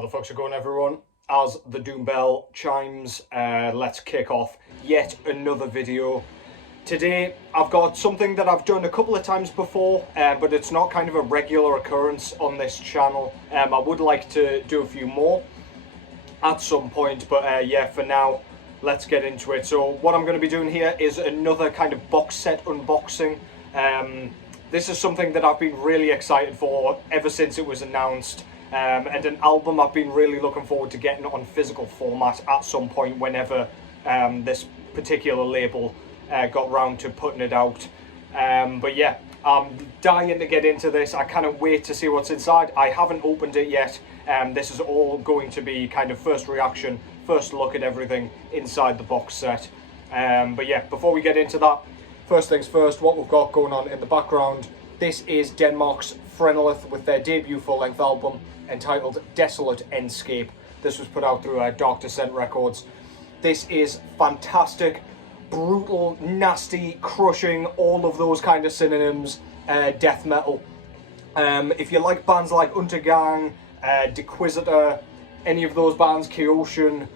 How the fuck's it going, everyone? As the doom bell chimes, let's kick off yet another video. Today I've got something that I've done a couple of times before, but it's not kind of a regular occurrence on this channel. I would like to do a few more at some point, but yeah, for now, let's get into it. So what I'm going to be doing here is another kind of box set unboxing. This is something that I've been really excited for ever since it was announced, and an album I've been really looking forward to getting on physical format at some point whenever this particular label got round to putting it out. But yeah, I'm dying to get into this. I cannot wait to see what's inside. I haven't opened it yet. This is all going to be kind of first reaction, first look at everything inside the box set. But yeah, before we get into that, first things first, what we've got going on in the background. This is Denmark's Phrenelith with their debut full-length album entitled Desolate, Endscape. This was put out through Dark Descent Records. This is fantastic, brutal, nasty, crushing, all of those kind of synonyms, death metal. If you like bands like Untergang, Dequisitor, any of those bands, Chaosian,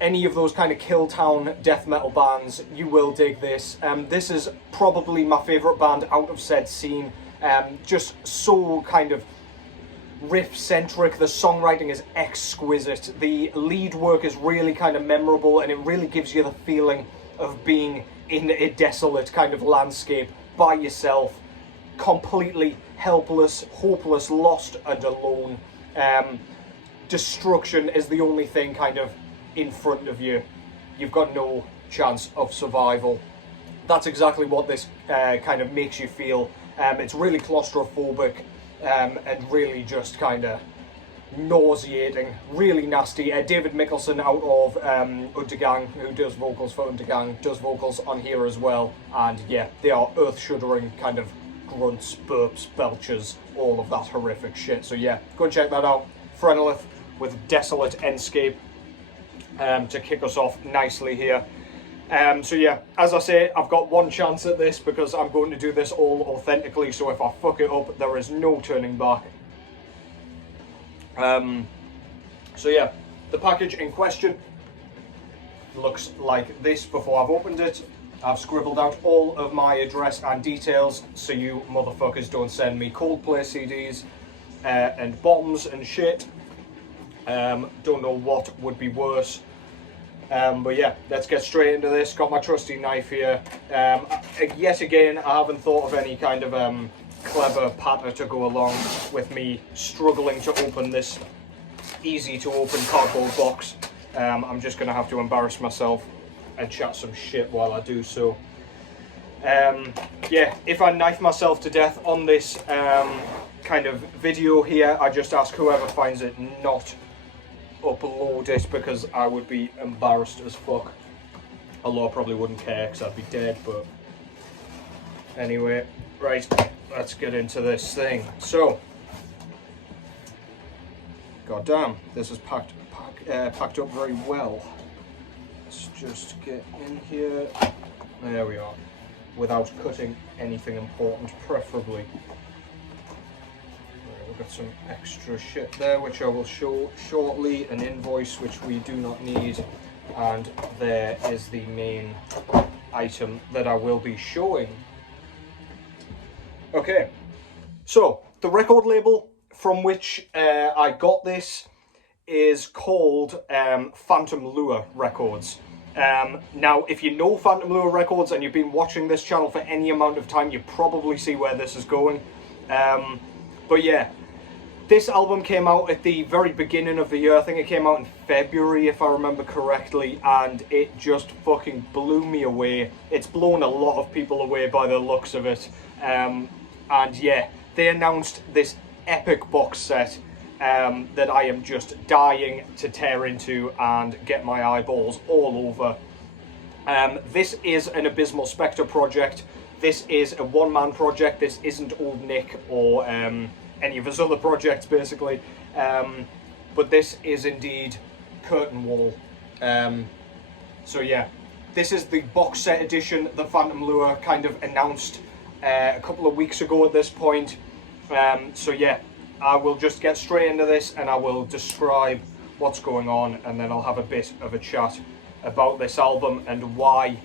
any of those kind of Killtown death metal bands, you will dig this. This is probably my favourite band out of said scene. Just so kind of riff-centric. The songwriting is exquisite. The lead work is really kind of memorable, and it really gives you the feeling of being in a desolate kind of landscape by yourself, completely helpless, hopeless, lost and alone. Destruction is the only thing kind of in front of you. You've got no chance of survival. That's exactly what this kind of makes you feel. It's really claustrophobic and really just kind of nauseating, really nasty. David Mikkelsen out of Untergang, who does vocals for Untergang, does vocals on here as well, and yeah, they are earth-shuddering kind of grunts, burps, belches, all of that horrific shit. So yeah, go and check that out. Phrenelith with Desolate, Endscape, to kick us off nicely here. So yeah, as I say, I've got one chance at this because I'm going to do this all authentically, so if I fuck it up, there is no turning back. So yeah, the package in question looks like this. Before I've opened it, I've scribbled out all of my address and details so you motherfuckers don't send me Coldplay CDs and bombs and shit. Don't know what would be worse. But yeah, let's get straight into this. Got my trusty knife here. Yet again, I haven't thought of any kind of clever patter to go along with me struggling to open this easy to open cardboard box. I'm just going to have to embarrass myself and chat some shit while I do so. Yeah, if I knife myself to death on this kind of video here, I just ask whoever finds it not upload it, because I would be embarrassed as fuck. Although I probably wouldn't care because I'd be dead, but anyway, right, let's get into this thing. So, goddamn, this is packed up very well. Let's just get in here. There we are, without cutting anything important, preferably. We've got some extra shit there, which I will show shortly. An invoice, which we do not need. And there is the main item that I will be showing. Okay, so the record label from which I got this is called Phantom Lure Records. Now, if you know Phantom Lure Records and you've been watching this channel for any amount of time, you probably see where this is going. But yeah, this album came out at the very beginning of the year. I think it came out in February, if I remember correctly, and it just fucking blew me away. It's blown a lot of people away by the looks of it. And yeah, they announced this epic box set that I am just dying to tear into and get my eyeballs all over. This is an Abysmal Spectre project. This is a one-man project. This isn't Old Nick or any of his other projects, basically. But this is indeed Curta'n Wall. So yeah, this is the box set edition that Phantom Lure kind of announced a couple of weeks ago at this point. So yeah, I will just get straight into this and I will describe what's going on, and then I'll have a bit of a chat about this album and why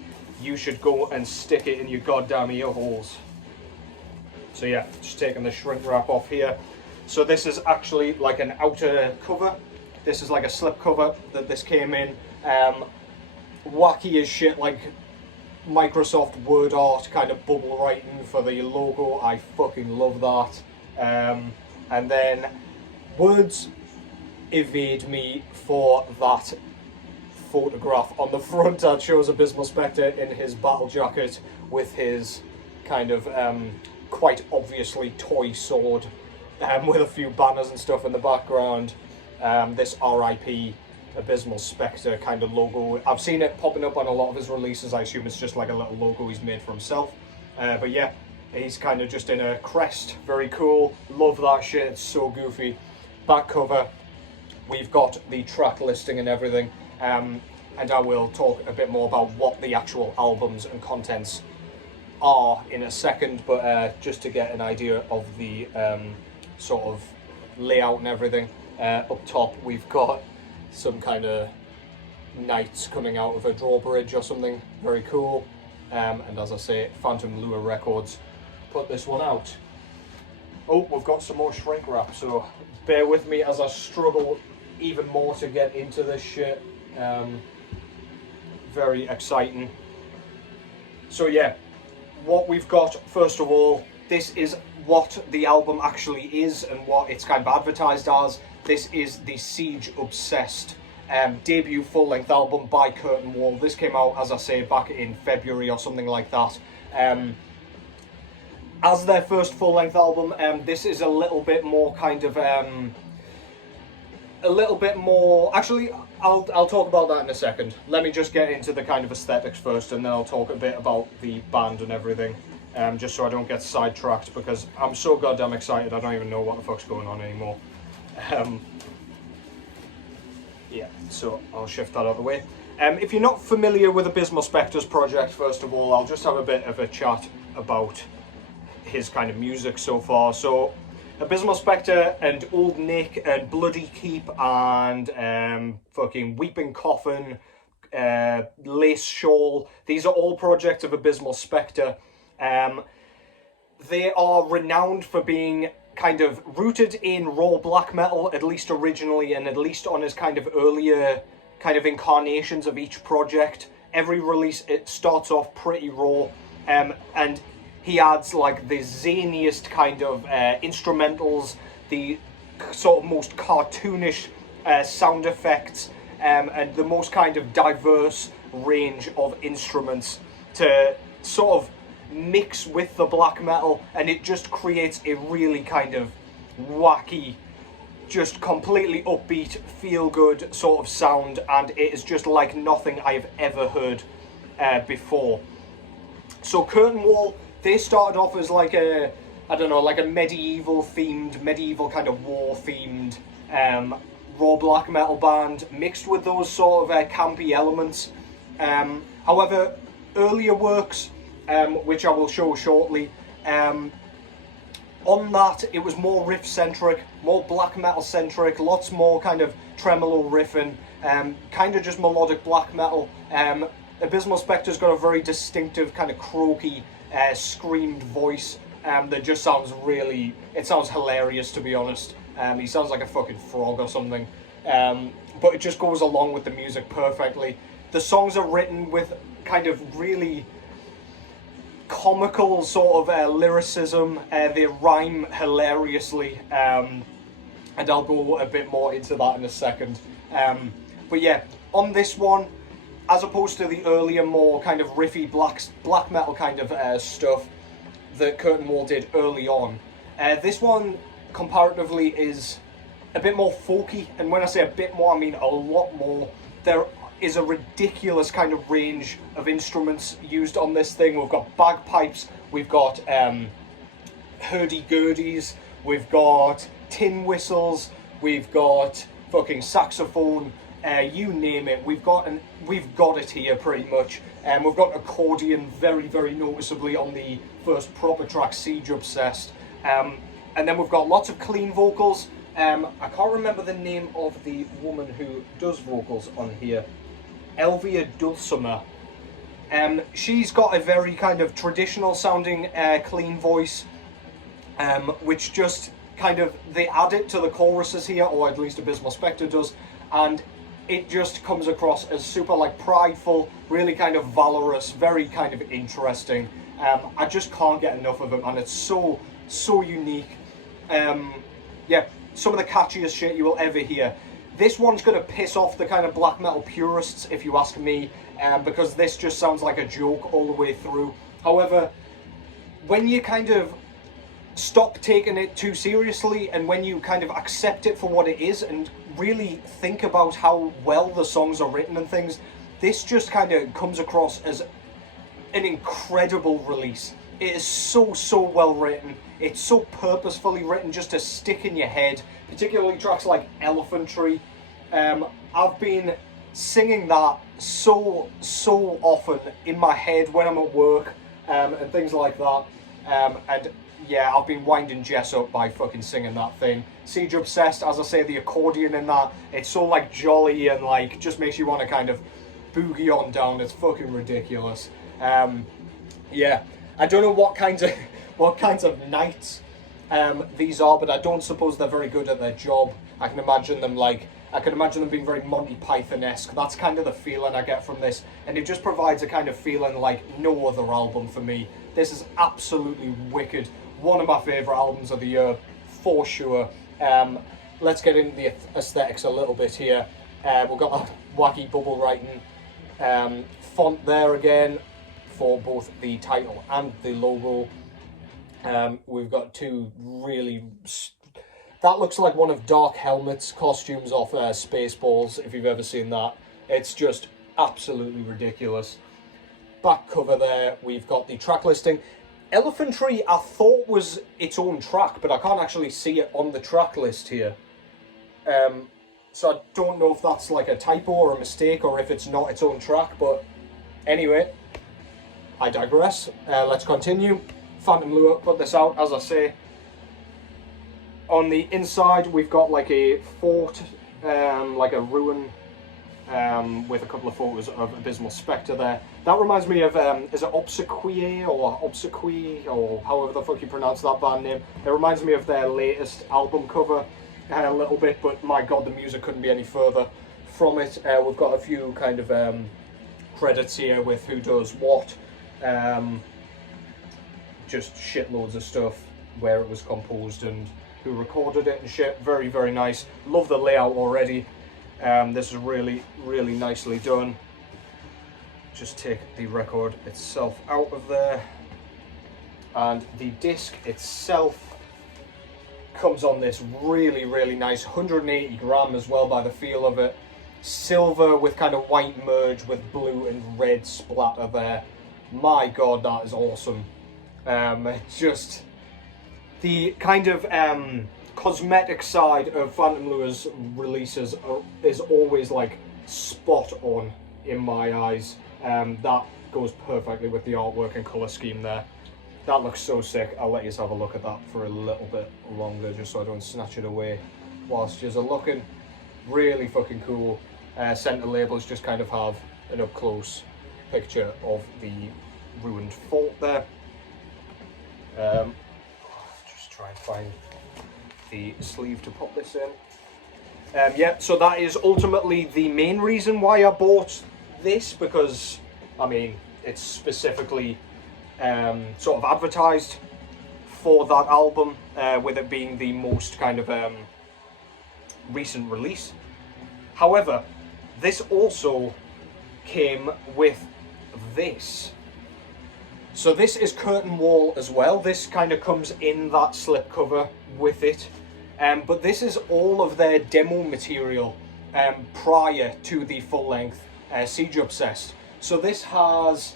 you should go and stick it in your goddamn ear holes. So yeah, just taking the shrink wrap off here. So this is actually like an outer cover. This is like a slip cover that this came in. Wacky as shit, like Microsoft Word art kind of bubble writing for the logo. I fucking love that. And then words evade me for that photograph on the front that shows Abysmal Spectre in his battle jacket with his kind of quite obviously toy sword, with a few banners and stuff in the background. This RIP Abysmal Spectre kind of logo. I've seen it popping up on a lot of his releases. I assume it's just like a little logo he's made for himself. But yeah, he's kind of just in a crest. Very cool. Love that shit. It's so goofy. Back cover, we've got the track listing and everything. And I will talk a bit more about what the actual albums and contents are in a second, but just to get an idea of the sort of layout and everything. Up top we've got some kind of knights coming out of a drawbridge or something, very cool. And as I say, Phantom Lure Records put this one out. Oh, we've got some more shrink wrap, so bear with me as I struggle even more to get into this shit. Very exciting. So yeah, what we've got, first of all, this is what the album actually is and what it's kind of advertised as. This is the Siege Ubsessed debut full-length album by Curta'n Wall. This came out, as I say, back in February or something like that. As their first full-length album, this is a little bit more kind of actually, I'll talk about that in a second. Let me just get into the kind of aesthetics first, and then I'll talk a bit about the band and everything, just so I don't get sidetracked, because I'm so goddamn excited I don't even know what the fuck's going on anymore. Yeah, so I'll shift that out of the way. If you're not familiar with Abysmal Spectre's project, first of all, I'll just have a bit of a chat about his kind of music so far. So Abysmal Spectre and Old Nick and Bloody Keep and fucking Weeping Coffin, Lace Shawl, these are all projects of Abysmal Spectre. They are renowned for being kind of rooted in raw black metal, at least originally, and at least on his kind of earlier kind of incarnations of each project. Every release, it starts off pretty raw, and he adds like the zaniest kind of instrumentals, the sort of most cartoonish sound effects, and the most kind of diverse range of instruments to sort of mix with the black metal, and it just creates a really kind of wacky, just completely upbeat, feel-good sort of sound, and it is just like nothing I've ever heard before. So Curta'n Wall, they started off as like a, I don't know, like a medieval kind of war-themed raw black metal band, mixed with those sort of campy elements. However, earlier works, which I will show shortly, on that it was more riff-centric, more black metal-centric, lots more kind of tremolo riffing, kind of just melodic black metal. Abysmal Spectre's got a very distinctive kind of croaky, screamed voice that just sounds really, it sounds hilarious, to be honest. He sounds like a fucking frog or something, but it just goes along with the music perfectly. The songs are written with kind of really comical sort of lyricism. They rhyme hilariously, and I'll go a bit more into that in a second. But yeah, on this one, as opposed to the earlier, more kind of riffy black metal kind of stuff that Curta'n Wall did early on, this one comparatively is a bit more folky, and when I say a bit more, I mean a lot more. There is a ridiculous kind of range of instruments used on this thing. We've got bagpipes, we've got hurdy-gurdies, we've got tin whistles, we've got fucking saxophone, you name it, we've got it here pretty much. We've got accordion very, very noticeably on the first proper track, Siege Ubsessed. And then we've got lots of clean vocals. I can't remember the name of the woman who does vocals on here. Elvia Dulcimer. She's got a very kind of traditional sounding clean voice, which just kind of, they add it to the choruses here, or at least Abysmal Spectre does, and it just comes across as super like prideful, really kind of valorous, very kind of interesting. I just can't get enough of it, and it's so unique. Yeah, some of the catchiest shit you will ever hear. This one's going to piss off the kind of black metal purists, if you ask me, because this just sounds like a joke all the way through. However, when you kind of stop taking it too seriously, and when you kind of accept it for what it is and really think about how well the songs are written and things, this just kind of comes across as an incredible release. It is so well written. It's so purposefully written just to stick in your head, particularly tracks like Elephantry. I've been singing that so often in my head when I'm at work, and things like that. And yeah, I've been winding Jess up by fucking singing that thing. Siege Ubsessed, as I say, the accordion in that, it's so like jolly and like just makes you want to kind of boogie on down. It's fucking ridiculous. Yeah, I don't know what kinds of knights these are, but I don't suppose they're very good at their job. I can imagine them being very Monty Python-esque. That's kind of the feeling I get from this, and it just provides a kind of feeling like no other album for me. This is absolutely wicked. One of my favourite albums of the year, for sure. Let's get into the aesthetics a little bit here. We've got that wacky bubble writing font there again for both the title and the logo. We've got two really... That looks like one of Dark Helmet's costumes off Spaceballs, if you've ever seen that. It's just absolutely ridiculous. Back cover there, we've got the track listing. Elephantry, I thought was its own track, but I can't actually see it on the track list here. So I don't know if that's like a typo or a mistake, or if it's not its own track, but anyway, I digress. Let's continue. Phantom Lure put this out, as I say. On the inside, we've got like a fort, like a ruin, with a couple of photos of Abysmal Spectre there. That reminds me of, is it Obsequiae or Obsequie, or however the fuck you pronounce that band name. It reminds me of their latest album cover a little bit, but my god, the music couldn't be any further from it. We've got a few kind of credits here with who does what. Just shitloads of stuff, where it was composed and who recorded it and shit. Very nice. Love the layout already. This is really nicely done. Just take the record itself out of there, and the disc itself comes on this really nice 180 gram as well by the feel of it. Silver with kind of white merge with blue and red splatter there. My god, that is awesome. Just the kind of cosmetic side of Phantom Lure's releases is always like spot on in my eyes. That goes perfectly with the artwork and colour scheme there. That looks so sick. I'll let you have a look at that for a little bit longer, just so I don't snatch it away whilst you're looking. Really fucking cool. Centre labels just kind of have an up close picture of the ruined fort there. Just try and find the sleeve to pop this in. Yeah, so that is ultimately the main reason why I bought this, because I mean it's specifically sort of advertised for that album, with it being the most kind of recent release. However, this also came with this. So this is Curta'n Wall as well. This kind of comes in that slipcover with it. But this is all of their demo material prior to the full-length Siege Ubsessed. So this has,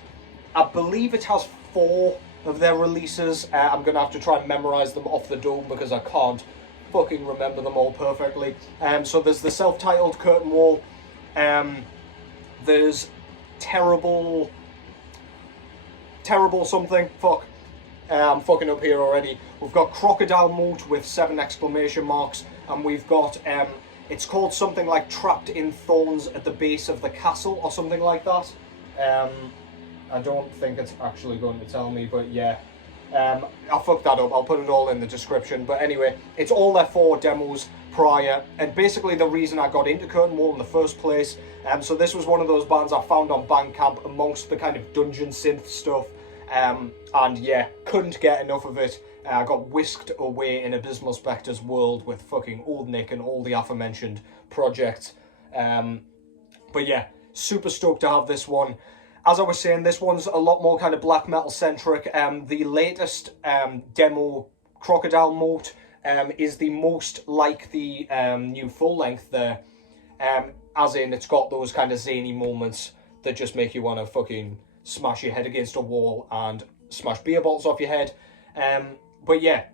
I believe it has 4 of their releases. I'm going to have to try and memorize them off the dome because I can't fucking remember them all perfectly. So there's the self-titled Curta'n Wall. There's Terr'ble something, fuck. I'm fucking up here already. We've got Crocodile Moat with 7 exclamation marks, and we've got, it's called something like Trapped in Thorns at the base of the castle, or something like that. I don't think it's actually going to tell me, but yeah. I'll fuck that up, I'll put it all in the description. But anyway, it's all their 4 demos prior, and basically the reason I got into Curta'n Wall in the first place. So this was one of those bands I found on Bandcamp amongst the kind of dungeon synth stuff. And yeah, couldn't get enough of it. I got whisked away in Abysmal Spectre's world with fucking Old Nick and all the aforementioned projects. But yeah, super stoked to have this one. As I was saying, this one's a lot more kind of black metal centric. The latest demo, Crocodile Moat, is the most like the new full length there. As in, it's got those kind of zany moments that just make you want to fucking smash your head against a wall and smash beer bottles off your head. But yeah,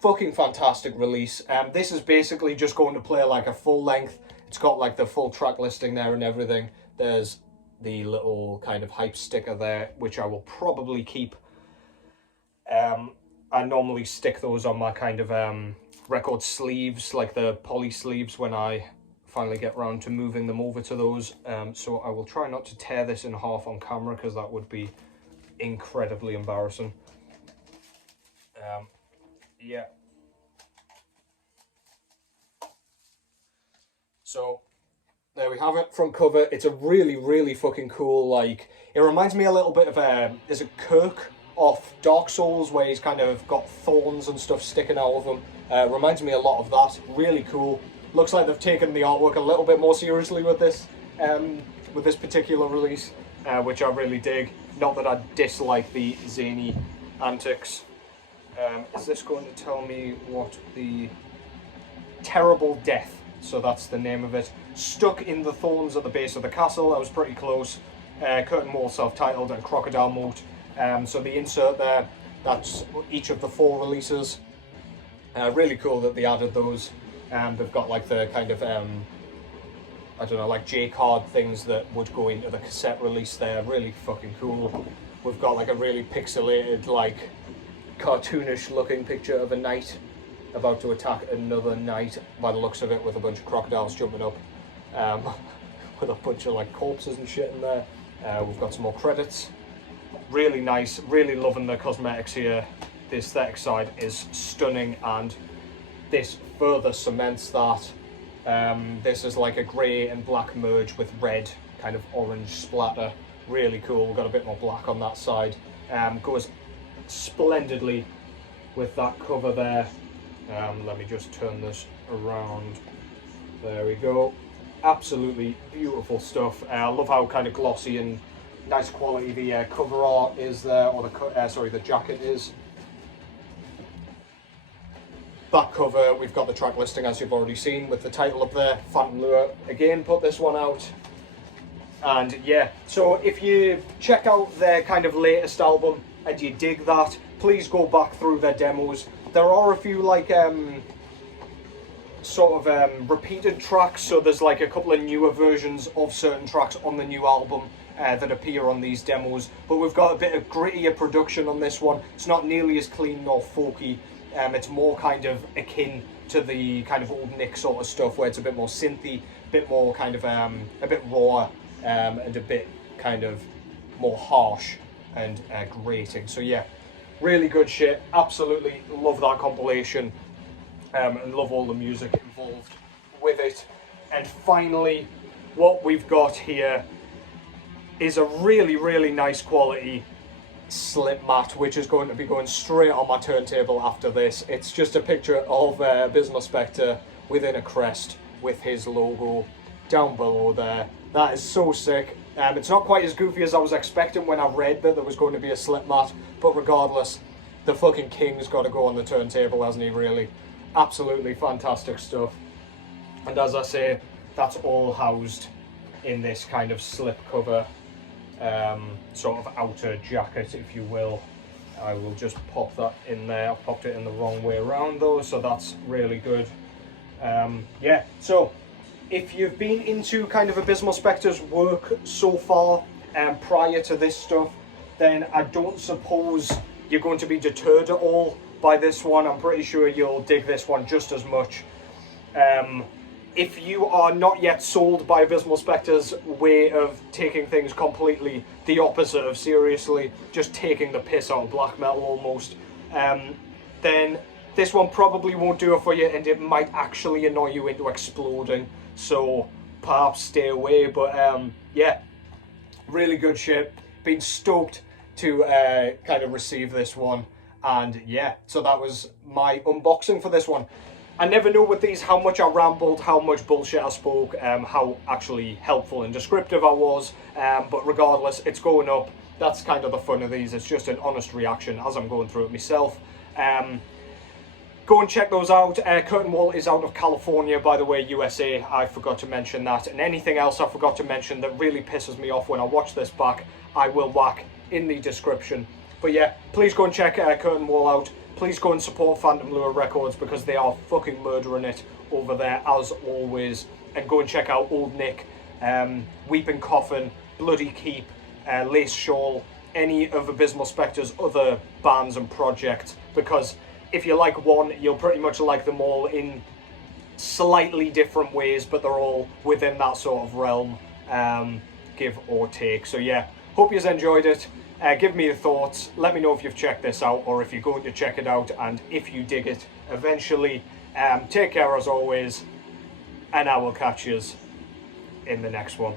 fucking fantastic release. This is basically just going to play like a full length. It's got like the full track listing there and everything. There's the little kind of hype sticker there, which I will probably keep. I normally stick those on my kind of record sleeves, like the poly sleeves, when I finally get around to moving them over to those. So I will try not to tear this in half on camera, because that would be incredibly embarrassing. Yeah. So there we have it, front cover. It's a really, really fucking cool, like, it reminds me a little bit of, is it Kirk off Dark Souls, where he's kind of got thorns and stuff sticking out of him. Reminds me a lot of that. Really cool. Looks like they've taken the artwork a little bit more seriously with this particular release, which I really dig. Not that I dislike the zany antics. Is this going to tell me what the Terr'ble Death? So that's the name of it. Stuck in the Thorns at the base of the castle. I was pretty close. Curta'n Wall self-titled and Crocodile Moat. So the insert there, that's each of the 4 releases. Really cool that they added those. They've got like the kind of, I don't know, like J-card things that would go into the cassette release there. Really fucking cool. We've got like a really pixelated, like cartoonish looking picture of a knight about to attack another knight, by the looks of it, with a bunch of crocodiles jumping up, with a bunch of like corpses and shit in there. We've got some more credits. Really nice, really loving the cosmetics here. The aesthetic side is stunning, and this further cements that. This is like a grey and black merge with red, kind of orange splatter. Really cool. We've got a bit more black on that side. Goes splendidly with that cover there. Let me just turn this around. There we go. Absolutely beautiful stuff. I love how kind of glossy and nice quality the cover art is there, or the jacket is. That cover, we've got the track listing, as you've already seen, with the title up there. Phantom Lure again put this one out. And yeah, so if you check out their kind of latest album and you dig that, please go back through their demos. There are a few like repeated tracks, so there's like a couple of newer versions of certain tracks on the new album that appear on these demos, but we've got a bit of grittier production on this one. It's not nearly as clean nor folky. It's more kind of akin to the kind of Old Nick sort of stuff, where it's a bit more synthy, a bit more kind of a bit raw, and a bit kind of more harsh and grating. So yeah, really good shit. Absolutely love that compilation, and love all the music involved with it. And finally, what we've got here is a really, really nice quality slip mat, which is going to be going straight on my turntable after this. It's just a picture of Abysmal Spectre within a crest with his logo down below there. That is so sick. It's not quite as goofy as I was expecting when I read that there was going to be a slip mat, but regardless, the fucking king's got to go on the turntable, hasn't he, really? Absolutely fantastic stuff. And as I say, that's all housed in this kind of slip cover, sort of outer jacket, if you will. I will just pop that in there. I've popped it in the wrong way around though, so that's really good. Yeah, so if you've been into kind of Abysmal Spectre's work so far, prior to this stuff, then I don't suppose you're going to be deterred at all by this one, I'm pretty sure you'll dig this one just as much. If you are not yet sold by Abysmal Spectre's way of taking things completely the opposite of seriously, just taking the piss out of black metal almost, then this one probably won't do it for you, and it might actually annoy you into exploding, so perhaps stay away. But yeah, really good shit. Been stoked to kind of receive this one, and yeah, so that was my unboxing for this one. I never know with these how much I rambled, how much bullshit I spoke, how actually helpful and descriptive I was, but regardless, it's going up. That's kind of the fun of these. It's just an honest reaction as I'm going through it myself. Go and check those out. Curta'n Wall is out of California, by the way, USA. I forgot to mention that. And anything else I forgot to mention that really pisses me off when I watch this back, I will whack in the description. But yeah, please go and check Curta'n Wall out. Please go and support Phantom Lure Records because they are fucking murdering it over there as always. And go and check out Old Nick, Weeping Coffin, Bloody Keep, Lace Shawl, any of Abysmal Spectre's other bands and projects, because if you like one, you'll pretty much like them all in slightly different ways, but they're all within that sort of realm, give or take. So yeah, hope you've enjoyed it. Give me your thoughts. Let me know if you've checked this out or if you're going to check it out, and if you dig it eventually. Take care as always, and I will catch you in the next one.